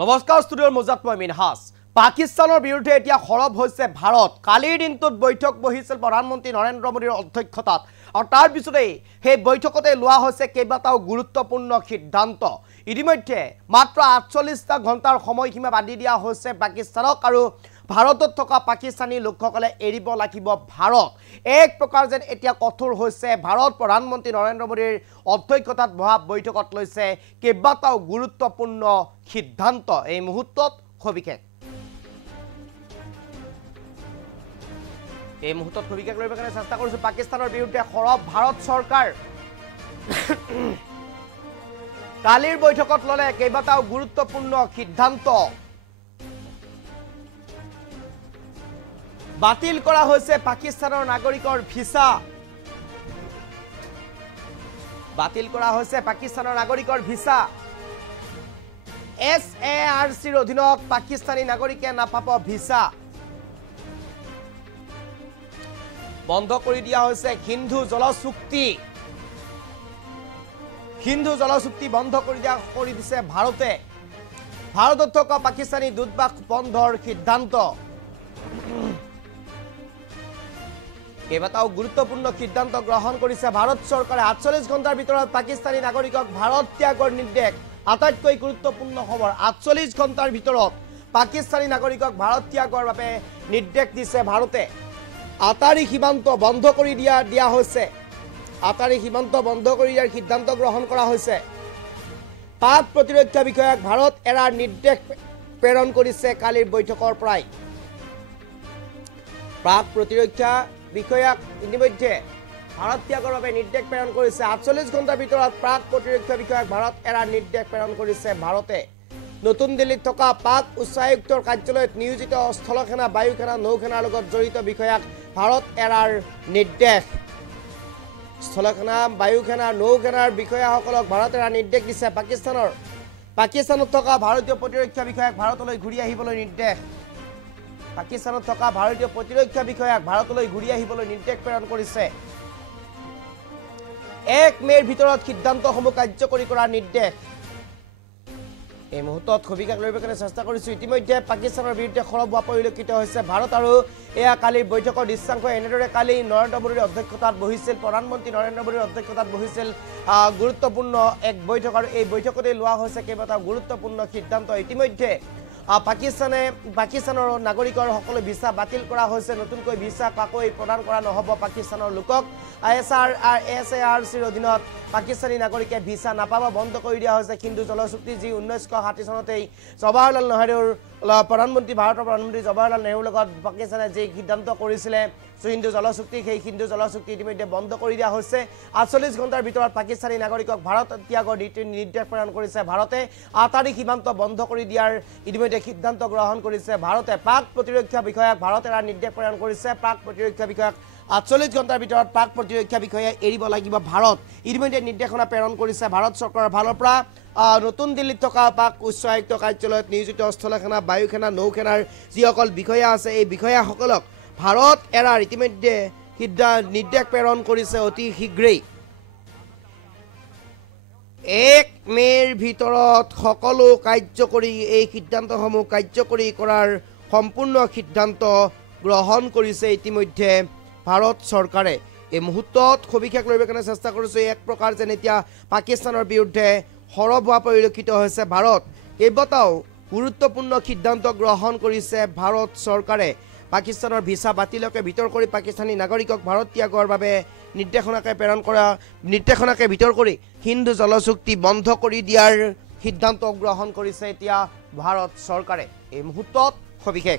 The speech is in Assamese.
নমস্কাৰ ষ্টুডিঅ'ৰ মজাত মই মিনহাস পাকিস্তানৰ বিৰুদ্ধে এতিয়া খৰব হৈছে ভাৰত কালিৰ দিনটোত বৈঠক বহিছিল প্ৰধানমন্ত্ৰী নৰেন্দ্ৰ মোদীৰ অধ্যক্ষতাত আৰু তাৰ পিছতে সেই বৈঠকতে লোৱা হৈছে কেইবাটাও গুৰুত্বপূৰ্ণ সিদ্ধান্ত ইতিমধ্যে মাত্ৰ ৪৮টা ঘণ্টাৰ সময়সীমা বান্ধি দিয়া হৈছে পাকিস্তানক আৰু ভাৰতত থকা পাকিস্তানী লোকসকলে এৰিব লাগিব ভাৰত এক প্ৰকাৰ যেন এতিয়া কঠোৰ হৈছে ভাৰত প্ৰধানমন্ত্ৰী নৰেন্দ্ৰ মোদীৰ অধ্যক্ষতাত বহা বৈঠকত লৈছে কেইবাটাও গুৰুত্বপূৰ্ণ সিদ্ধান্ত এই মুহূৰ্তত খবিকে এই মুহূৰ্তত খবিকে লৈ কাৰণে চেষ্টা কৰিছো পাকিস্তানৰ বিৰুদ্ধে খৰব ভাৰত চৰকাৰ কালিৰ বৈঠকত ললে কেইবাটাও গুৰুত্বপূৰ্ণ সিদ্ধান্ত বাতিল কৰা হৈছে পাকিস্তানৰ নাগৰিকৰ ভিসা বাতিল কৰা হৈছে পাকিস্তানৰ নাগৰিকৰ ভিসা SARCৰ অধীনত পাকিস্তানী নাগৰিকে নাপাব ভিসা বন্ধ কৰি দিয়া হৈছে হিন্দু জল চুক্তি বন্ধ কৰি দিছে ভাৰতে ভাৰতত থকা পাকিস্তানী দূতাবাস বন্ধৰ সিদ্ধান্ত কেইবাটাও গুৰুত্বপূৰ্ণ সিদ্ধান্ত গ্ৰহণ কৰিছে ভাৰত চৰকাৰে ৪৮ ঘণ্টাৰ ভিতৰত পাকিস্তানী নাগৰিকক ভাৰত ত্যাগৰ নিৰ্দেশ আটাইতকৈ গুৰুত্বপূৰ্ণ খবৰ ৪৮ ঘণ্টাৰ ভিতৰত পাকিস্তানী নাগৰিকক ভাৰত ত্যাগৰ বাবে নিৰ্দেশ দিছে ভাৰতে আটাৰী সীমান্ত বন্ধ কৰি দিয়া হৈছে আটাৰী সীমান্ত বন্ধ কৰি দিয়াৰ সিদ্ধান্ত গ্ৰহণ কৰা হৈছে পাক প্ৰতিৰক্ষা বিষয়াক ভাৰত এৰাৰ নিৰ্দেশ প্ৰেৰণ কৰিছে কালিৰ বৈঠকৰ পৰাই পাক প্ৰতিৰক্ষা বিষয়াক ইতিমধ্যে ভাৰত ত্যাগৰ বাবে নিৰ্দেশ প্ৰেৰণ কৰিছে ৪৮ ঘণ্টাৰ ভিতৰত পাক প্ৰতিৰক্ষা বিষয়াক ভাৰত এৰাৰ নিৰ্দেশ প্ৰেৰণ কৰিছে ভাৰতে নতুন দিল্লীত থকা পাক উচ্চায়ুক্তৰ কাৰ্যালয়ত নিয়োজিত স্থলসেনা বায়ুসেনা নৌসেনাৰ লগত জড়িত বিষয়াক ভাৰত এৰাৰ নিৰ্দেশ স্থলসেনা বায়ুসেনা নৌসেনাৰ বিষয়াসকলক ভাৰত এৰাৰ নিৰ্দেশ দিছে পাকিস্তানত থকা ভাৰতীয় প্ৰতিৰক্ষা বিষয়াক ভাৰতলৈ ঘূৰি আহিবলৈ নিৰ্দেশ পাকিস্তানত থকা ভাৰতীয় প্ৰতিৰক্ষা বিষয়াক ভাৰতলৈ ঘূৰি আহিবলৈ নিৰ্দেশ প্ৰেৰণ কৰিছে ১ মেৰ ভিতৰত সিদ্ধান্তসমূহ কাৰ্যকৰী কৰাৰ নিৰ্দেশ এই মুহূৰ্তত খবিকাক লৈ কাৰণে চেষ্টা কৰিছো ইতিমধ্যে পাকিস্তানৰ বিৰুদ্ধে খৰব হোৱা পৰিলক্ষিত হৈছে ভাৰত আৰু এয়া কালিৰ বৈঠকৰ দৃশ্যাংশ এনেদৰে কালি নৰেন্দ্ৰ মোদীৰ অধ্যক্ষতাত বহিছিল প্ৰধানমন্ত্ৰী নৰেন্দ্ৰ মোদীৰ অধ্যক্ষতাত বহিছিল গুৰুত্বপূৰ্ণ এক বৈঠক আৰু এই বৈঠকতে লোৱা হৈছে কেইবাটাও গুৰুত্বপূৰ্ণ সিদ্ধান্ত ইতিমধ্যে পাকিস্তানৰ নাগৰিকৰ সকলো ভিসা বাতিল কৰা হৈছে নতুনকৈ ভিসা কাকৈ প্ৰদান কৰা নহব পাকিস্তানৰ লোকক SARCৰ অধীনত পাকিস্তানী নাগৰিকে ভিসা নাপাব বন্ধ কৰি দিয়া হৈছে হিন্দু জল চুক্তি যি ১৯৬০ চনতেই জৱাহৰলাল নেহৰুৰ প্ৰধানমন্ত্ৰী ভাৰতৰ প্ৰধানমন্ত্ৰী জৱাহৰলাল নেহৰুৰ লগত পাকিস্তানে যি সিদ্ধান্ত কৰিছিলে হিন্দু জল চুক্তি সেই হিন্দু জল চুক্তি ইতিমধ্যে বন্ধ কৰি দিয়া হৈছে ৪৮ ঘণ্টাৰ ভিতৰত পাকিস্তানী নাগৰিকক ভাৰত ত্যাগৰ নিৰ্দেশ প্ৰেৰণ কৰিছে ভাৰতে আটাৰী সীমান্ত বন্ধ কৰি দিয়াৰ ইতিমধ্যে সিদ্ধান্ত গ্ৰহণ কৰিছে ভাৰতে পাক প্ৰতিৰক্ষা বিষয়াক ভাৰত এৰাৰ নিৰ্দেশ প্ৰেৰণ কৰিছে পাক প্ৰতিৰক্ষা বিষয়াক ৪৮ ঘণ্টাৰ ভিতৰত পাক প্ৰতিৰক্ষা বিষয়াই এৰিব লাগিব ভাৰত ইতিমধ্যে নিৰ্দেশনা প্ৰেৰণ কৰিছে ভাৰত চৰকাৰৰ ফালৰ পৰা নতুন দিল্লীত থকা পাক উচ্চায়ুক্ত কাৰ্যালয়ত নিয়োজিত স্থলসেনা বায়ুসেনা নৌসেনাৰ যিসকল বিষয়া আছে এই বিষয়াসকলক ভাৰত এৰাৰ ইতিমধ্যে নিৰ্দেশ প্ৰেৰণ কৰিছে অতি শীঘ্ৰেই ১ মেৰ ভিতৰত সকলো কাৰ্যকৰী এই সিদ্ধান্তসমূহ কাৰ্যকৰী কৰাৰ সম্পূৰ্ণ সিদ্ধান্ত গ্ৰহণ কৰিছে ইতিমধ্যে ভাৰত চৰকাৰে এই মুহূৰ্তত সবিশেষ লৈ কাৰণে চেষ্টা কৰিছো এক প্ৰকাৰ যেন এতিয়া পাকিস্তানৰ বিৰুদ্ধে খৰব হোৱা পৰিলক্ষিত হৈছে ভাৰত কেইবাটাও গুৰুত্বপূৰ্ণ সিদ্ধান্ত গ্ৰহণ কৰিছে ভাৰত চৰকাৰে পাকিস্তানৰ ভিসা বাতিলকে ভিতৰ কৰি পাকিস্তানী নাগৰিকক ভাৰত ত্যাগৰ বাবে নিৰ্দেশনাকে ভিতৰ কৰি হিন্দু জল চুক্তি বন্ধ কৰি দিয়াৰ সিদ্ধান্ত গ্ৰহণ কৰিছে এতিয়া ভাৰত চৰকাৰে এই মুহূৰ্তত সবিশেষ